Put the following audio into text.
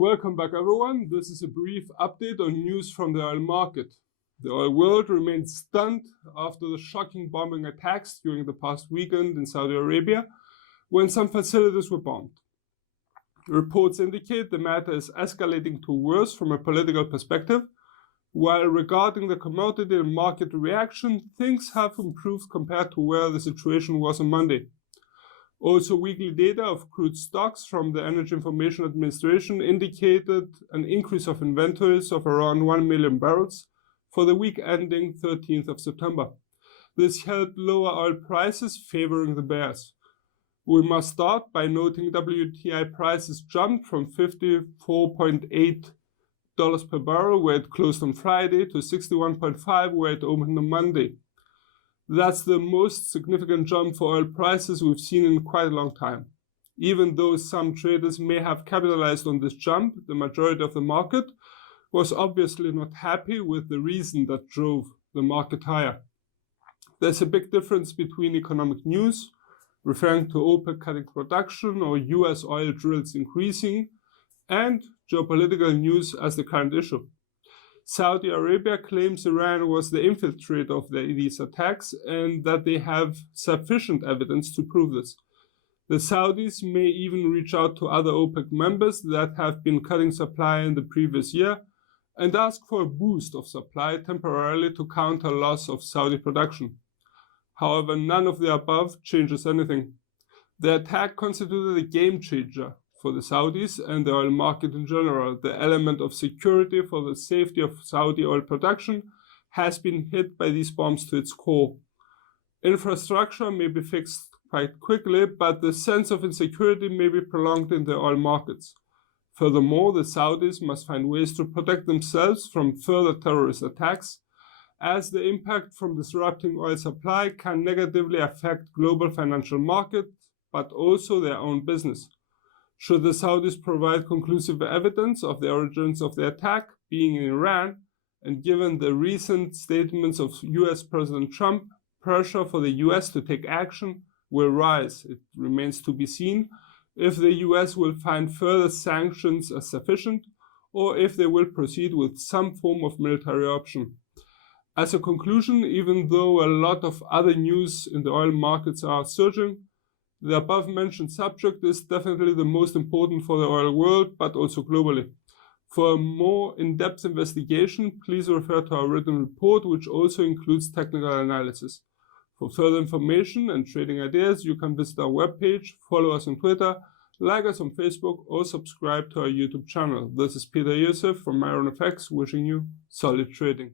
Welcome back, everyone. This is a brief update on news from the oil market. The oil world remains stunned after the shocking bombing attacks during the past weekend in Saudi Arabia, when some facilities were bombed. Reports indicate the matter is escalating to worse from a political perspective, while regarding the commodity and market reaction, things have improved compared to where the situation was on Monday. Also, weekly data of crude stocks from the Energy Information Administration indicated an increase of inventories of around 1 million barrels for the week ending 13th of September. This helped lower oil prices, favoring the bears. We must start by noting WTI prices jumped from $54.8 per barrel, where it closed on Friday, to $61.5, where it opened on Monday. That's the most significant jump for oil prices we've seen in quite a long time. Even though some traders may have capitalized on this jump, the majority of the market was obviously not happy with the reason that drove the market higher. There's a big difference between economic news, referring to OPEC cutting production or US oil drills increasing, and geopolitical news as the current issue. Saudi Arabia claims Iran was the infiltrator of these attacks and that they have sufficient evidence to prove this. The Saudis may even reach out to other OPEC members that have been cutting supply in the previous year and ask for a boost of supply temporarily to counter loss of Saudi production. However, none of the above changes anything. The attack constituted a game changer for the Saudis and the oil market in general. The element of security for the safety of Saudi oil production has been hit by these bombs to its core. Infrastructure may be fixed quite quickly, but the sense of insecurity may be prolonged in the oil markets. Furthermore, the Saudis must find ways to protect themselves from further terrorist attacks, as the impact from disrupting oil supply can negatively affect global financial markets, but also their own business. Should the Saudis provide conclusive evidence of the origins of the attack being in Iran, and given the recent statements of US President Trump, pressure for the US to take action will rise. It remains to be seen if the US will find further sanctions as sufficient, or if they will proceed with some form of military option. As a conclusion, even though a lot of other news in the oil markets are surging, the above-mentioned subject is definitely the most important for the oil world, but also globally. For a more in-depth investigation, please refer to our written report, which also includes technical analysis. For further information and trading ideas, you can visit our webpage, follow us on Twitter, like us on Facebook, or subscribe to our YouTube channel. This is Peter Yusuf from IronFX, wishing you solid trading.